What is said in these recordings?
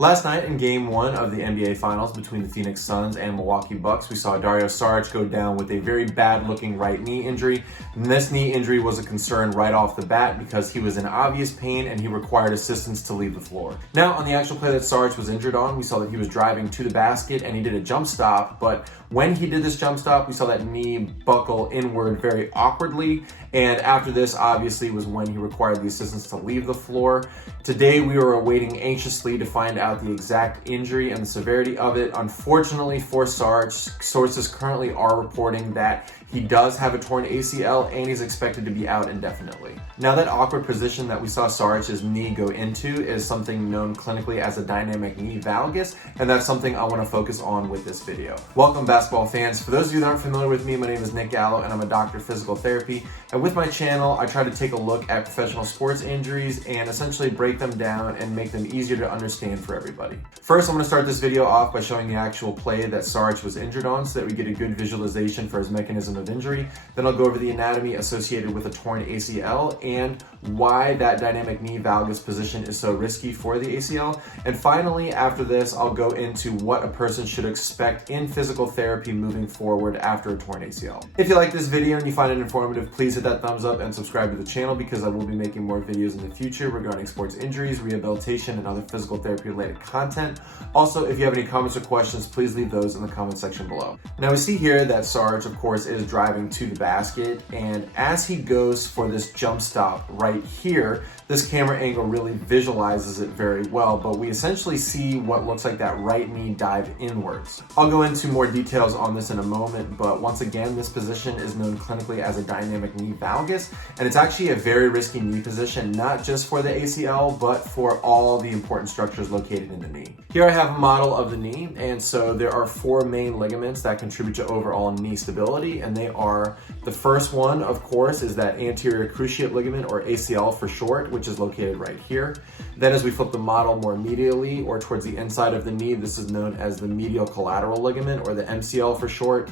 Last night in Game 1 of the NBA Finals between the Phoenix Suns and Milwaukee Bucks, we saw Dario Saric go down with a very bad-looking right knee injury. And this knee injury was a concern right off the bat because he was in obvious pain and he required assistance to leave the floor. Now, on the actual play that Saric was injured on, we saw that he was driving to the basket and he did a jump stop, but when he did this jump stop, we saw that knee buckle inward very awkwardly, and after this, obviously, was when he required the assistance to leave the floor. Today, we were awaiting anxiously to find out the exact injury and the severity of it. Unfortunately for Saric, sources currently are reporting that he does have a torn ACL and he's expected to be out indefinitely. Now, that awkward position that we saw Saric's knee go into is something known clinically as a dynamic knee valgus, and that's something I want to focus on with this video. Welcome, basketball fans. For those of you that aren't familiar with me, my name is Nick Gallo and I'm a doctor of physical therapy. And with my channel, I try to take a look at professional sports injuries and essentially break them down and make them easier to understand for everybody. First, I'm going to start this video off by showing the actual play that Saric was injured on so that we get a good visualization for his mechanism of injury. Then I'll go over the anatomy associated with a torn ACL and why that dynamic knee valgus position is so risky for the ACL. And finally, after this, I'll go into what a person should expect in physical therapy moving forward after a torn ACL. If you like this video and you find it informative, please hit that thumbs up and subscribe to the channel because I will be making more videos in the future regarding sports injuries, rehabilitation, and other physical therapy related content. Also, if you have any comments or questions, please leave those in the comment section below. Now, we see here that Saric, of course, is driving to the basket, and as he goes for this jump stop right here, this camera angle really visualizes it very well, but we essentially see what looks like that right knee dive inwards. I'll go into more details on this in a moment, but once again, this position is known clinically as a dynamic knee valgus, and it's actually a very risky knee position, not just for the ACL, but for all the important structures located in the knee. Here I have a model of the knee, and so there are four main ligaments that contribute to overall knee stability, and they are, the first one, of course, is that anterior cruciate ligament, or ACL for short, which is located right here. Then as we flip the model more medially or towards the inside of the knee, this is known as the medial collateral ligament, or the MCL for short.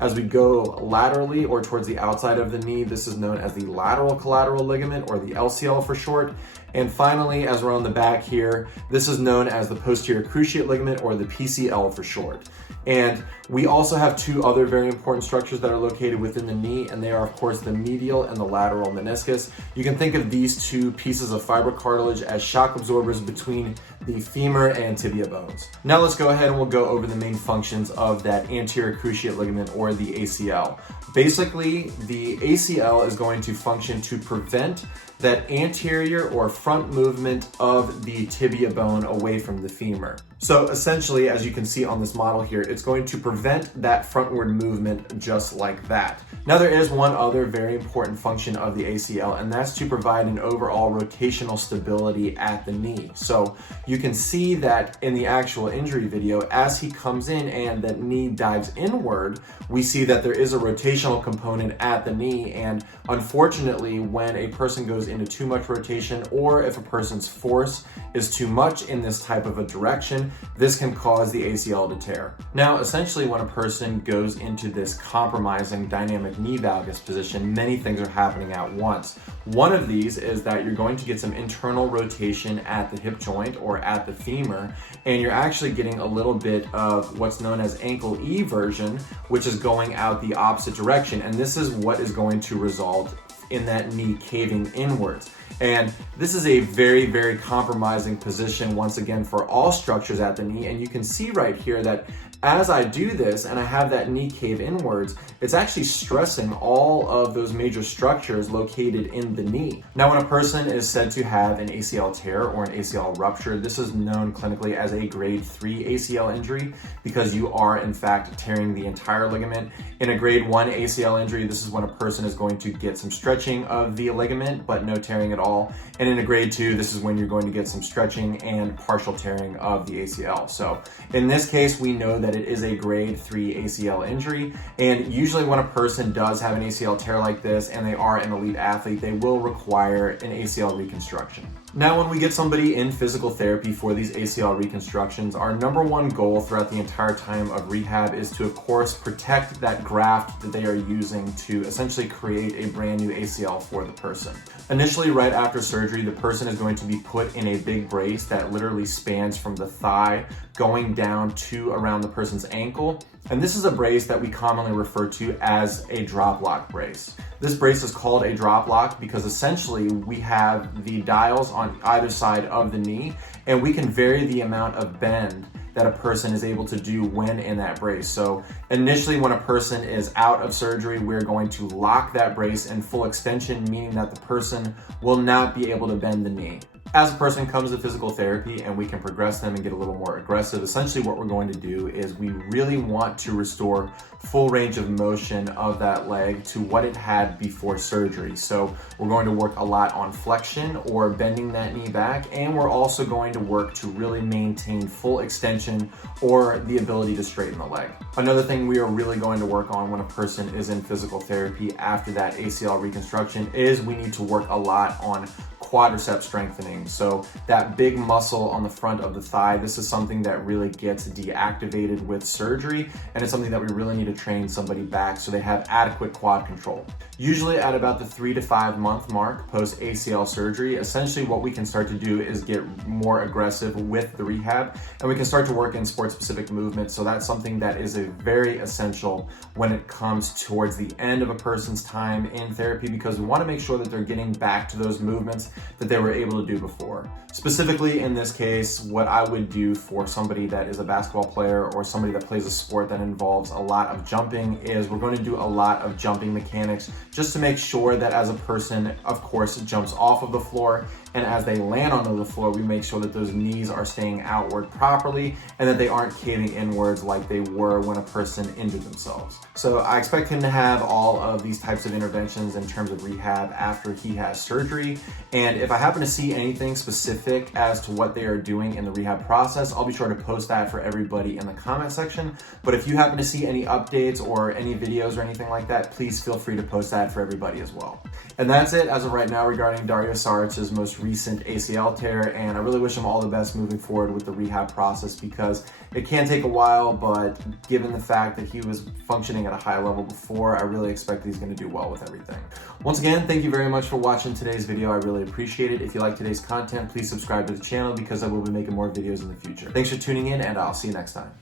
As we go laterally or towards the outside of the knee, this is known as the lateral collateral ligament, or the LCL for short. And finally, as we're on the back here, this is known as the posterior cruciate ligament, or the PCL for short. And we also have two other very important structures that are located within the knee, and they are, of course, the medial and the lateral meniscus. You can think of these two pieces of fiber cartilage as shock absorbers between the femur and tibia bones. Now let's go ahead and we'll go over the main functions of that anterior cruciate ligament, or the ACL. Basically, the ACL is going to function to prevent that anterior or front movement of the tibia bone away from the femur. So essentially, as you can see on this model here, it's going to prevent that frontward movement just like that. Now, there is one other very important function of the ACL, and that's to provide an overall rotational stability at the knee. So you can see that in the actual injury video, as he comes in and that knee dives inward, we see that there is a rotational component at the knee, and unfortunately, when a person goes into too much rotation, or if a person's force is too much in this type of a direction, this can cause the ACL to tear. Now, essentially, when a person goes into this compromising dynamic knee valgus position, many things are happening at once. One of these is that you're going to get some internal rotation at the hip joint or at the femur, and you're actually getting a little bit of what's known as ankle eversion, which is going out the opposite direction, and this is what is going to result in that knee caving inwards. And this is a very, very compromising position, once again, for all structures at the knee. And you can see right here that as I do this and I have that knee cave inwards, it's actually stressing all of those major structures located in the knee. Now, when a person is said to have an ACL tear or an ACL rupture, this is known clinically as a grade 3 ACL injury because you are, in fact, tearing the entire ligament. In a grade 1 ACL injury, this is when a person is going to get some stretching of the ligament, but no tearing at all. And in a grade 2, this is when you're going to get some stretching and partial tearing of the ACL. So in this case, we know that it is a grade 3 ACL injury, and usually when a person does have an ACL tear like this and they are an elite athlete, they will require an ACL reconstruction. Now, when we get somebody in physical therapy for these ACL reconstructions, our number one goal throughout the entire time of rehab is to, of course, protect that graft that they are using to essentially create a brand new ACL for the person. Initially, right after surgery, the person is going to be put in a big brace that literally spans from the thigh going down to around the person's ankle. And this is a brace that we commonly refer to as a drop lock brace. This brace is called a drop lock because essentially we have the dials on either side of the knee, and we can vary the amount of bend that a person is able to do when in that brace. So initially, when a person is out of surgery, we're going to lock that brace in full extension, meaning that the person will not be able to bend the knee. As a person comes to physical therapy and we can progress them and get a little more aggressive, essentially what we're going to do is we really want to restore full range of motion of that leg to what it had before surgery. So we're going to work a lot on flexion or bending that knee back, and we're also going to work to really maintain full extension or the ability to straighten the leg. Another thing we are really going to work on when a person is in physical therapy after that ACL reconstruction is we need to work a lot on quadricep strengthening. So that big muscle on the front of the thigh, this is something that really gets deactivated with surgery, and it's something that we really need to train somebody back so they have adequate quad control. Usually at about the 3 to 5 month mark post ACL surgery, essentially what we can start to do is get more aggressive with the rehab, and we can start to work in sport specific movements. So that's something that is a very essential when it comes towards the end of a person's time in therapy, because we want to make sure that they're getting back to those movements that they were able to do before. Specifically in this case, what I would do for somebody that is a basketball player or somebody that plays a sport that involves a lot of jumping is we're going to do a lot of jumping mechanics just to make sure that as a person, of course, jumps off of the floor, and as they land onto the floor, we make sure that those knees are staying outward properly and that they aren't caving inwards like they were when a person injured themselves. So I expect him to have all of these types of interventions in terms of rehab after he has surgery. And if I happen to see anything specific as to what they are doing in the rehab process, I'll be sure to post that for everybody in the comment section. But if you happen to see any updates or any videos or anything like that, please feel free to post that for everybody as well. And that's it as of right now regarding Dario Saric's most recent ACL tear, and I really wish him all the best moving forward with the rehab process, because it can take a while, but given the fact that he was functioning at a high level before, I really expect he's going to do well with everything. Once again, thank you very much for watching today's video. I really appreciate it. If you like today's content, please subscribe to the channel because I will be making more videos in the future. Thanks for tuning in, and I'll see you next time.